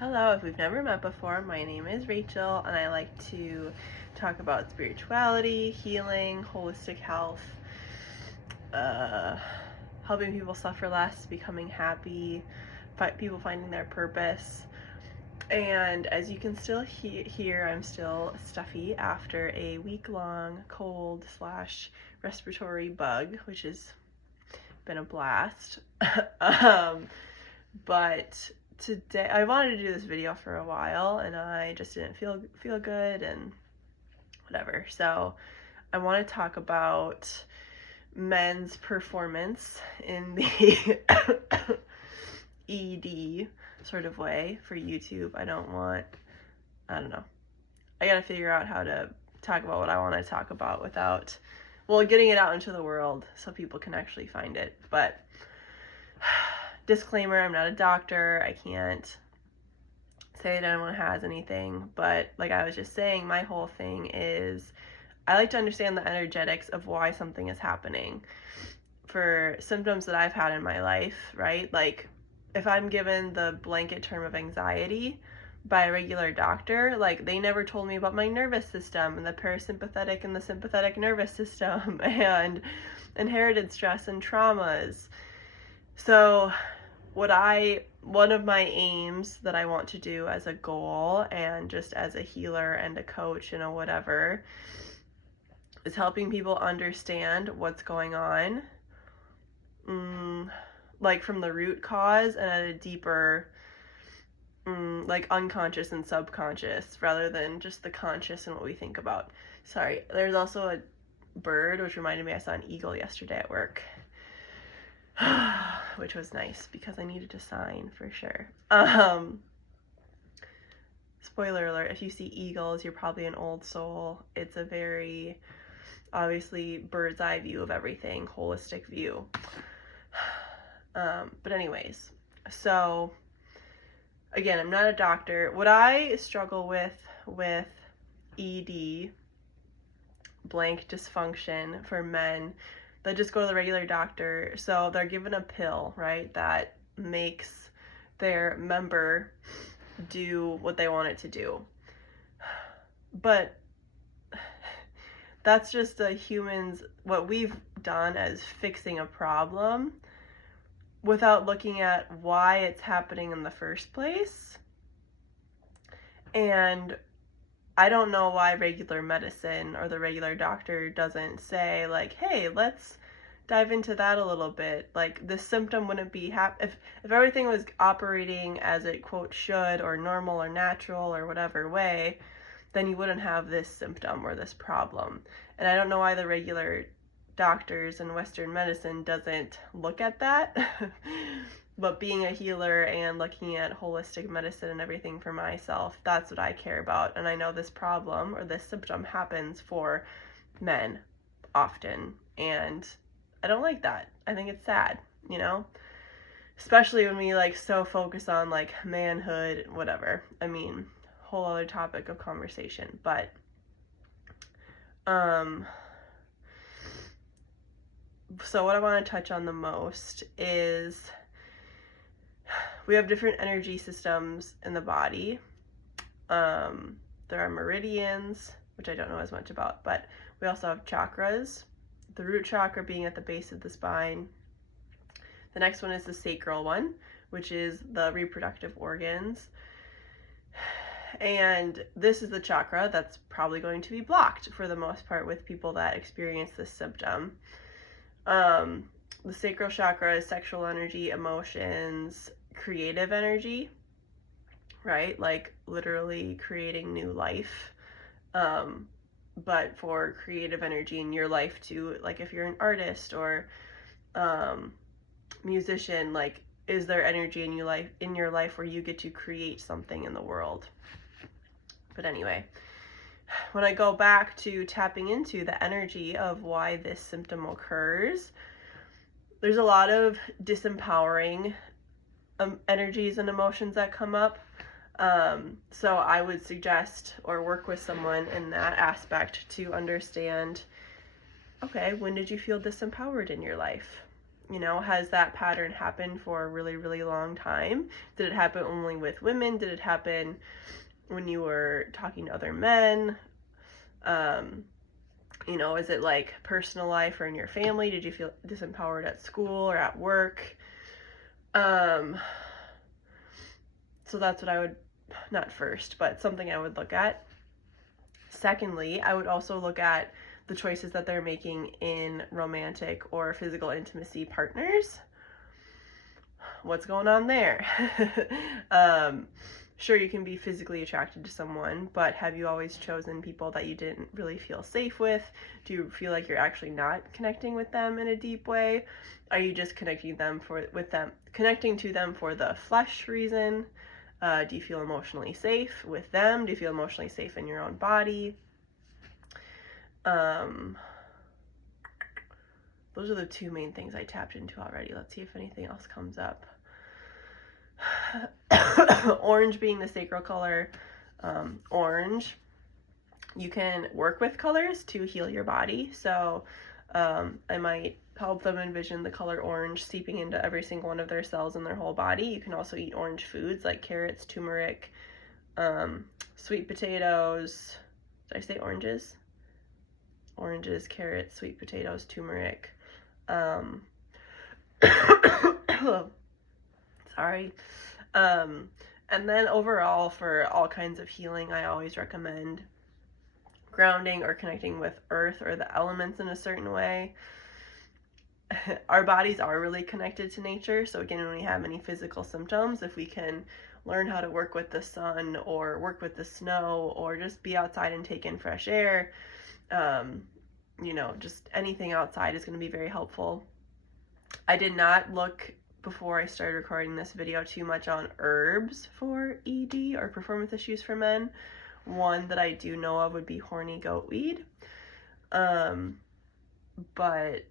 Hello, if we've never met before, my name is Rachel, and I like to talk about spirituality, healing, holistic health, helping people suffer less, becoming happy, people finding their purpose. And as you can still hear, I'm still stuffy after a week-long cold / respiratory bug, which has been a blast. But today I wanted to do this video for a while, and I just didn't feel good and whatever. So I want to talk about men's performance in the ED sort of way for YouTube. I don't know. I gotta figure out how to talk about what I want to talk about without, getting it out into the world so people can actually find it. But disclaimer, I'm not a doctor. I can't say that anyone has anything, but like I was just saying, my whole thing is I like to understand the energetics of why something is happening. For symptoms that I've had in my life, right? Like if I'm given the blanket term of anxiety by a regular doctor, like they never told me about my nervous system and the parasympathetic and the sympathetic nervous system and inherited stress and traumas. So one of my aims that I want to do as a goal and just as a healer and a coach and a whatever is helping people understand what's going on, like from the root cause and at a deeper, like unconscious and subconscious rather than just the conscious and what we think about. Sorry, there's also a bird, which reminded me I saw an eagle yesterday at work. Which was nice because I needed to sign for sure. Spoiler alert, if you see eagles, you're probably an old soul. It's a very, obviously, bird's eye view of everything, holistic view. But anyways, so again, I'm not a doctor. What I struggle with ED, blank dysfunction for men that just go to the regular doctor. So they're given a pill, right, that makes their member do what they want it to do. But that's just what we've done as fixing a problem without looking at why it's happening in the first place. And I don't know why regular medicine or the regular doctor doesn't say like, hey, let's dive into that a little bit. Like this symptom wouldn't be if everything was operating as it quote should or normal or natural or whatever way, then you wouldn't have this symptom or this problem. And I don't know why the regular doctors in Western medicine doesn't look at that. But being a healer and looking at holistic medicine and everything for myself, that's what I care about. And I know this problem or this symptom happens for men often. And I don't like that. I think it's sad, especially when we like so focus on like manhood, whatever. I mean, whole other topic of conversation. But so what I want to touch on the most is we have different energy systems in the body. There are meridians, which I don't know as much about, but we also have chakras. The root chakra being at the base of the spine. The next one is the sacral one, which is the reproductive organs. And this is the chakra that's probably going to be blocked for the most part with people that experience this symptom. The sacral chakra is sexual energy, emotions, creative energy, right? Like literally creating new life. But for creative energy in your life too, like if you're an artist or musician, like is there energy in your life where you get to create something in the world? But anyway, when I go back to tapping into the energy of why this symptom occurs, there's a lot of disempowering energies and emotions that come up. So I would suggest or work with someone in that aspect to understand, okay, when did you feel disempowered in your life? Has that pattern happened for a really, really long time? Did it happen only with women? Did it happen when you were talking to other men? Is it like personal life or in your family? Did you feel disempowered at school or at work? So that's what I would, not first, but something I would look at. Secondly, I would also look at the choices that they're making in romantic or physical intimacy partners. What's going on there? Sure, you can be physically attracted to someone, but have you always chosen people that you didn't really feel safe with? Do you feel like you're actually not connecting with them in a deep way? Are you just connecting to them for the flesh reason? Do you feel emotionally safe with them? Do you feel emotionally safe in your own body? Those are the two main things I tapped into already. Let's see if anything else comes up. Orange being the sacral color. Orange, you can work with colors to heal your body. So I might help them envision the color orange seeping into every single one of their cells in their whole body. You can also eat orange foods like carrots, turmeric, sweet potatoes. Did I say oranges? Oranges, carrots, sweet potatoes, turmeric. Sorry. And then overall, for all kinds of healing, I always recommend grounding or connecting with earth or the elements in a certain way. Our bodies are really connected to nature. So again, when we have any physical symptoms, if we can learn how to work with the sun or work with the snow or just be outside and take in fresh air, just anything outside is going to be very helpful. I did not look before I started recording this video too much on herbs for ED or performance issues for men. One that I do know of would be horny goatweed. But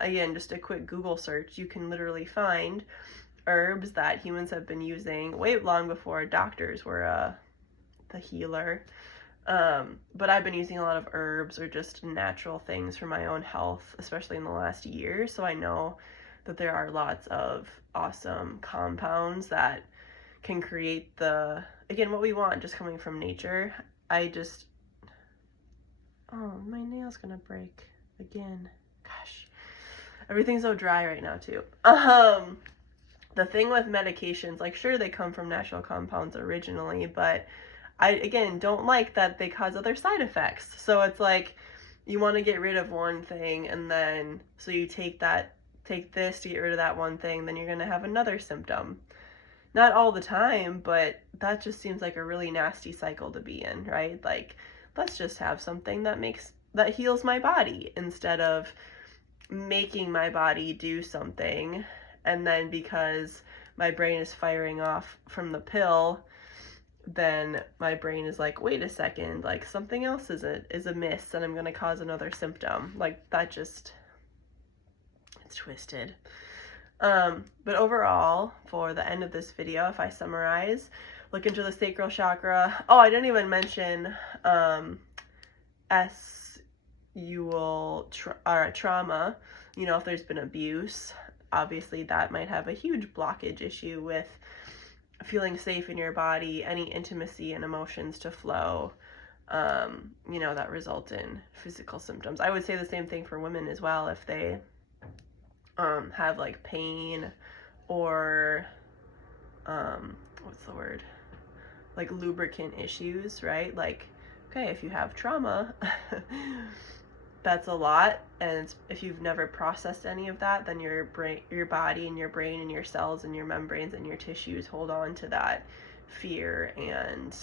again, just a quick Google search, you can literally find herbs that humans have been using way long before doctors were the healer. But I've been using a lot of herbs or just natural things for my own health, especially in the last year. So I know that there are lots of awesome compounds that can create what we want just coming from nature. Oh, my nail's gonna break again. Gosh, everything's so dry right now too. The thing with medications, like sure they come from natural compounds originally, but I, again, don't like that they cause other side effects. So it's like you want to get rid of one thing and then, so you take this to get rid of that one thing, then you're going to have another symptom. Not all the time, but that just seems like a really nasty cycle to be in, right? Like, let's just have something that heals my body instead of making my body do something. And then because my brain is firing off from the pill, then my brain is like, wait a second, like something else is amiss and I'm going to cause another symptom. Like that just, it's twisted. But overall, for the end of this video, if I summarize, look into the sacral chakra. Oh, I didn't even mention trauma. If there's been abuse, obviously that might have a huge blockage issue with feeling safe in your body, any intimacy and emotions to flow, that result in physical symptoms. I would say the same thing for women as well if they have like pain or like lubricant issues, right? Like, okay, if you have trauma, that's a lot, and if you've never processed any of that, then your body and your brain and your cells and your membranes and your tissues hold on to that fear and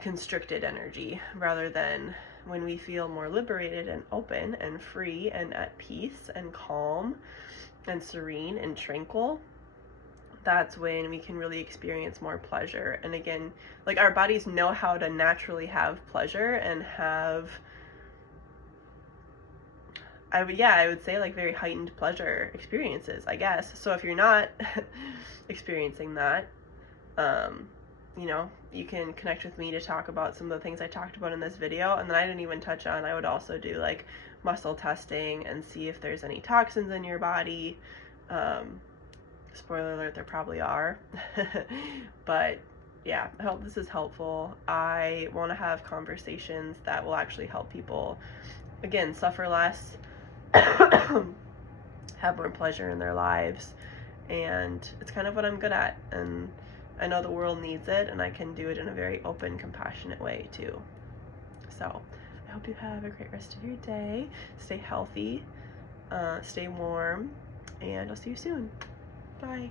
constricted energy, rather than when we feel more liberated and open and free and at peace and calm and serene and tranquil. That's when we can really experience more pleasure. And again, like our bodies know how to naturally have pleasure and have, I would say like very heightened pleasure experiences, I guess. So if you're not experiencing that, you know, you can connect with me to talk about some of the things I talked about in this video. And then I didn't even touch on, I would also do like muscle testing and see if there's any toxins in your body. Spoiler alert, there probably are. But yeah, I hope this is helpful. I want to have conversations that will actually help people, again, suffer less, have more pleasure in their lives. And it's kind of what I'm good at. And I know the world needs it, and I can do it in a very open, compassionate way too. So I hope you have a great rest of your day. Stay healthy, stay warm, and I'll see you soon. Bye.